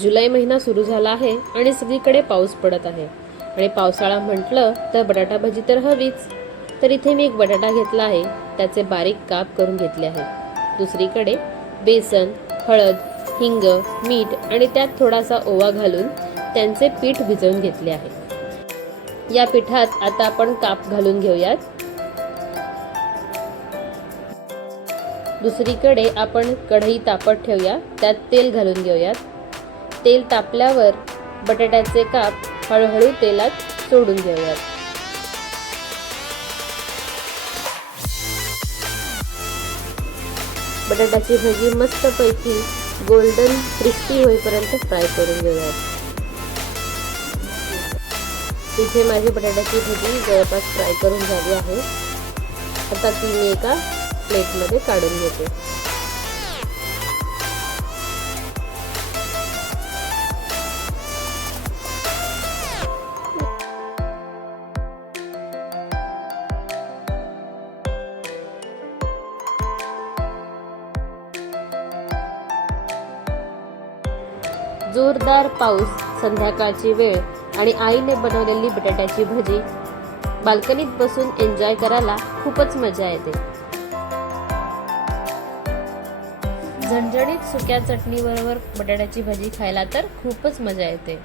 जुलै महिना सुरू झाला आहे आणि सगळीकडे पाऊस पडत आहे आणि पावसाळा म्हटलं तर बटाटा भजी तर हवीच. तर इथे मी एक बटाटा घेतला आहे, त्याचे बारीक काप करून घेतले आहेत. दुसरीकडे बेसन, हळद, हिंग, मीठ आणि त्यात थोडासा ओवा घालून त्यांचे पीठ भिजवून घेतले आहे. या पिठात आता आपण काप घालून घेऊयात. दुसरीकडे आपण कढई तापत ठेवूया, त्यात तेल घालून घेऊयात. तेल तापल्यावर बटाट्याचे काप हळूहळू तेलात सोडून घेऊयात. बटाट्याची भजी मस्तपैकी गोल्डन क्रिस्पी होईपर्यंत फ्राय करून घेऊयात. इथे माझी बटाट्याची भजी जवळपास फ्राय करून झाली आहे. आता ती मी एका प्लेटमध्ये काढून घेते. जोरदार पाऊस, संध्याकाळची वेळ आणि आईने बनवलेली बटाट्याची भजी बाल्कनीत बसून एन्जॉय करायला खूपच मजा येते. झणझणीत सुक्या चटणी बरोबर बटाट्याची भजी खायला तर खूपच मजा येते.